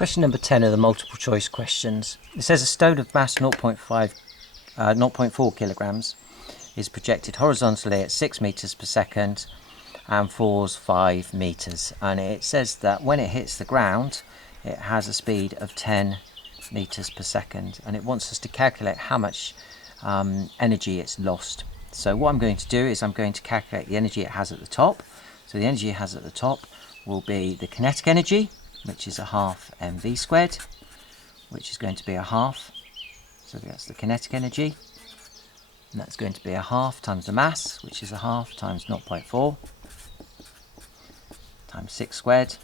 Question number 10 of the multiple choice questions. It says a stone of mass 0.4 kilograms is projected horizontally at 6 meters per second and falls 5 meters. And it says that when it hits the ground, it has a speed of 10 meters per second. And it wants us to calculate how much energy it's lost. So what I'm going to do is I'm going to calculate the energy it has at the top. So the energy it has at the top will be the kinetic energy, which is a half mv squared, which is going to be a half. So that's the kinetic energy. And that's going to be a half times the mass, which is a half times 0.4 times 6 squared,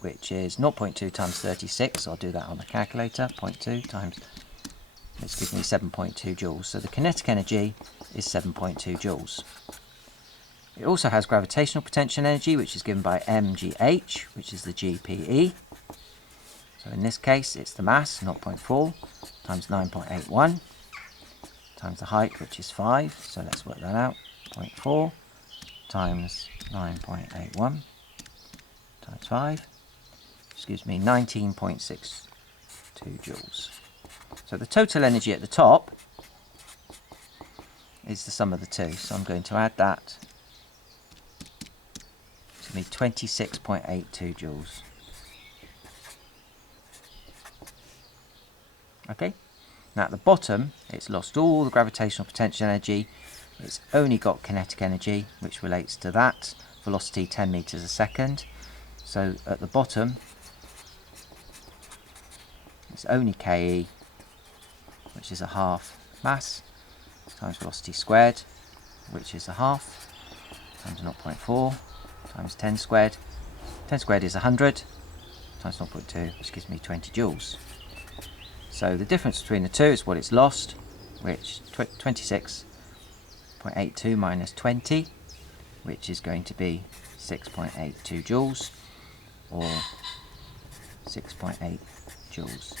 which is 0.2 times 36. I'll do that on the calculator. 0.2 times, this gives me 7.2 joules. So the kinetic energy is 7.2 joules. It also has gravitational potential energy, which is given by mgh, which is the GPE. So in this case, it's the mass, 0.4 times 9.81 times the height, which is 5. So let's work that out. 0.4 times 9.81 times 5, which gives me 19.62 joules. So the total energy at the top is the sum of the two. So I'm going to add that. It's going to be 26.82 joules. Okay. Now at the bottom, it's lost all the gravitational potential energy. It's only got kinetic energy, which relates to that velocity 10 meters a second. So at the bottom, it's only Ke, which is a half mass, times velocity squared, which is a half, times 0.4, times 10 squared. 10 squared is 100, times 0.2, which gives me 20 joules. So the difference between the two is what it's lost, which 26.82 minus 20, which is going to be 6.82 joules, or 6.8 joules.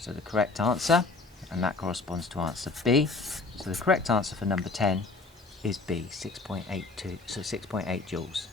So the correct answer, and that corresponds to answer B. So the correct answer for number 10 is B, 6.82, so 6.8 joules.